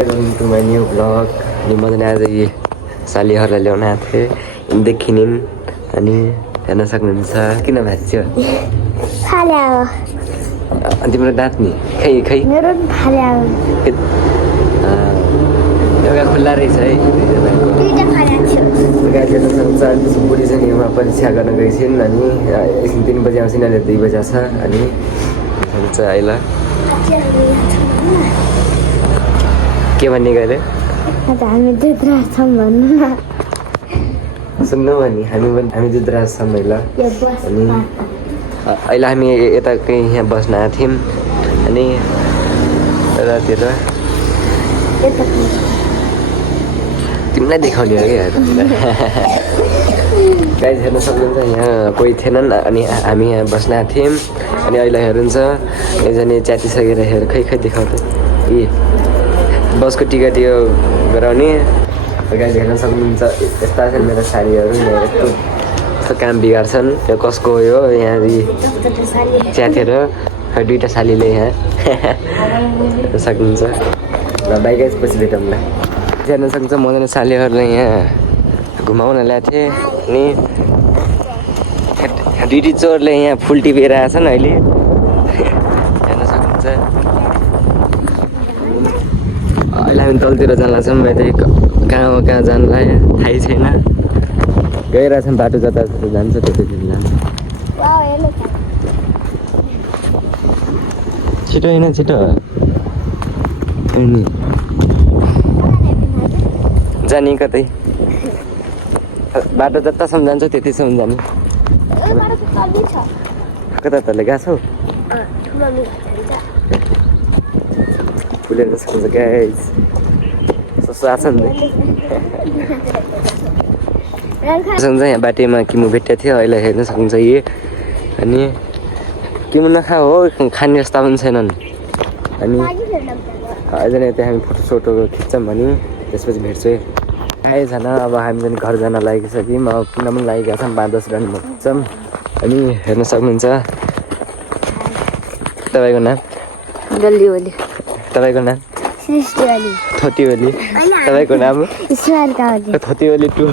Welcome to my new blog. अनि मजाले आज यी सालीहरूलाई ल्याउन आएको थिएँ देखिनिन् अनि हेर्न सक्नुहुन्छ किन भाँच्यो अनि तिम्रो दाँत नि खै मेरो एउटा खुल्ला रहेछ है गाडी हेर्न सक्नुहुन्छ अनि बुढी चाहिँ यहाँ परीक्षा गर्न गइछिन् अनि एकछिन 3 बजी आउँछिन् अहिले 2 बजी छ अनि हुन्छ अहिले के भन्ने गरे हामी दुधराज छौँ भन्नु न सुन्नु भने हामी दुधराज छौँ अहिले अनि अहिले हामी यता कहीँ यहाँ बस्न आएको थियौँ अनि यतातिर तिमीलाई देखाउने हो क्या गाइज हेर्न सक्नुहुन्छ यहाँ कोही थिएनन् अनि हामी यहाँ बस्न आएको थियौँ अनि अहिले हेर्नुहुन्छ एकजना च्यातिसकेर खै देखाउँछ ए बसको टिकट यो गराउने गाइज हेर्न सक्नुहुन्छ यस्ता छन् मेरो साथीहरू यस्तो काम बिगार्छन् यो कसको हो यो यहाँ च्यातेर 2टा सालीले यहाँ हेर्न सक्नुहुन्छ र बाइक पछि भेटौँला हेर्न सक्नुहुन्छ मजाले सालीहरूलाई यहाँ घुमाउन ल्याएको थिएँ अनि डिडी चोरले यहाँ फुल टिपेर आएछन् अहिले हेर्न सक्नुहुन्छ अहिले हामी तलतिर जान लाग्छौँ कहाँ जानलाई थाहै छैन गइरहेछौँ बाटो जता जान्छ त्यतातिर जान्छ छिटो होइन छिटो जाने कतै बाटो जतासम्म जान्छ त्यतिसम्म जाने कता तले गएको छौ फुलेर सक्छ गाइस सस्तो आछ नि यहाँ बाटोमा किमु भेटेको थियो अहिले हेर्न सक्नुहुन्छ यी अनि किमु नखा हो खाने जस्ता पनि छैनन् अनि अहिले त्यहाँ हामी फोटो खिच्छौँ भने त्यसपछि भेट्छु है आएछन् अब हामी पनि घर जान लागिसक्यौँ अब पुनः पनि लागेका छौँ 5-10 राउन्डमा पुग्छौँ अनि हेर्न सक्नुहुन्छ तपाईँको नाम डल्ली ओली तपाईँको नाम सृष्टि ओली थोटी ओली तपाईँको नाम ईश्वर ओली थोटी ओली 2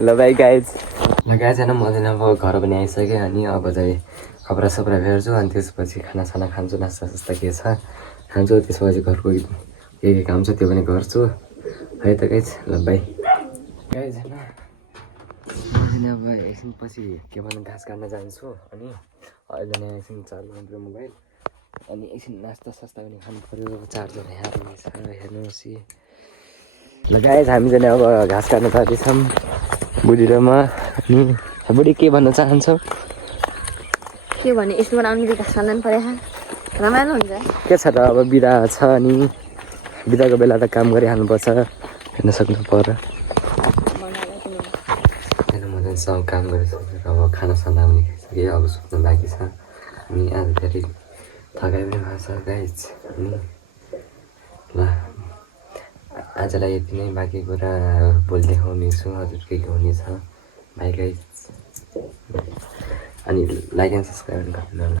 ल बाई गाइज होइन मजाले अब घर पनि आइसक्यो अनि अब चाहिँ कपडा सपडा भेट्छु अनि त्यसपछि खानासाना खान्छु नास्ता सास्ता के छ खान्छु त्यसपछि घरको के काम छ त्यो पनि गर्छु है त गाइज ल बाई गाइज होइन अब एकछिन पछि के भन्नु घाँस काट्न जान्छु अनि अहिले नै एकछिन चार्ज गर्नु मोबाइल अनि एकछिन नास्ता सास्ता पनि खानु पऱ्यो चार्जर यहाँ पनि छ हेर्नुहोस् ल गाइज हामी चाहिँ अब घाँस काट्न जाँदैछौँ बुढी र म अनि बुढी के भन्न चाहन्छौ के भने यसमा आउनु घाँस काट्नु पर्यो रमाइलो हुन्छ के छ त अब बिदा छ अनि बिदाको बेला त काम गरिहाल्नुपर्छ हेर्न सक्नु पर्यो मजासँग काम गरिसकेर अब खानासाना पनि खाइसकेँ अब सुत्नु बाँकी छ अनि आज धेरै थकाइ पनि भएको छ गाइज अनि ल आजलाई यति नै बाँकी कुरा भोलि देखाउनेछु हजुर के हुनेछ बाई गाइज अनि लाइक एन्ड सब्सक्राइब गर्नु